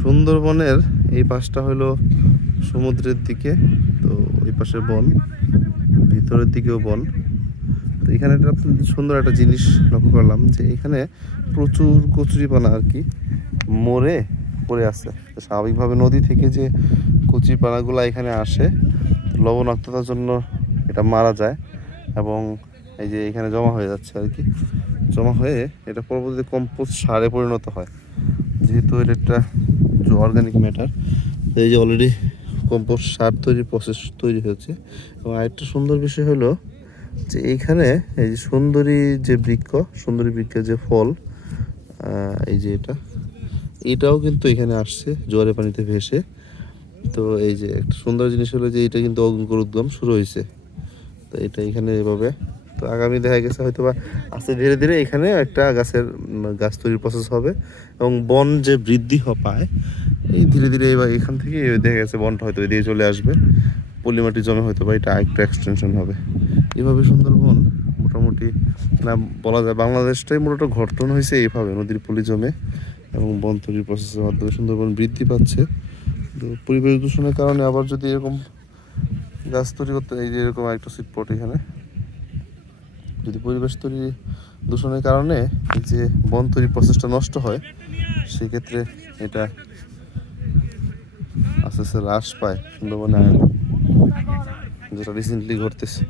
সুন্দরবনের এই পাশটা হলো সমুদ্রের দিকে, তো ওই পাশে বন, ভিতরের দিকেও বন। তো এখানে একটা সুন্দর একটা জিনিস লক্ষ্য করলাম যে এখানে প্রচুর কচুরিপানা আর কি মরে পড়ে আছে। তো স্বাভাবিকভাবে নদী থেকে যে কচুরিপানাগুলো এখানে আসে, লবণাক্ততার জন্য এটা মারা যায় এবং এই যে এখানে জমা হয়ে যাচ্ছে আর কি। জমা হয়ে এটা পরবর্তীতে কম্পোস্ট সারে পরিণত হয়, যেহেতু এটা একটা অর্গানিক ম্যাটার। এই যে অলরেডি কম্পোস্ট সার তৈরির প্রসেস তৈরি হচ্ছে। এবং আরেকটা সুন্দর বিষয় হলো যে এইখানে এই যে সুন্দরী বৃক্ষের যে ফল, এই যে এটাও কিন্তু এখানে আসছে জোয়ারের পানিতে ভেসে। তো এই যে একটা সুন্দর জিনিস হলো যে এটা কিন্তু অঙ্কুরোদ্গম শুরু হয়েছে। তো এটা এখানে এভাবে, তো আগামী দেখা গেছে হয়তো বা আস্তে ধীরে ধীরে এখানে একটা গাছ তৈরির প্রসেস হবে এবং বন যে বৃদ্ধি পায় এই ধীরে ধীরে এবার এখান থেকে দেখা গেছে বনটা হয়তো এদিকে চলে আসবে, পলিমাটি জমে হয়তো বা এটা একটু এক্সটেনশন হবে। এভাবে সুন্দরবন মোটামুটি না বলা যায় বাংলাদেশটাই মূলত গঠন হয়েছে এইভাবে, নদীর পলি জমে এবং বন তৈরির প্রসেসের মাধ্যমে সুন্দরবন বৃদ্ধি পাচ্ছে। তো পরিবেশ দূষণের কারণে আবার যদি এরকম গাছ তৈরি করতে, এই যে এরকম একটা সিটপট এখানে, যদি পরিবেশ তৈরি দূষণের কারণে এই যে বন তৈরির প্রসেসটা নষ্ট হয়, সেক্ষেত্রে এটা আস্তে আস্তে হ্রাস পায় সুন্দরবনে আয়তন, যেটা রিসেন্টলি ঘটতেছে।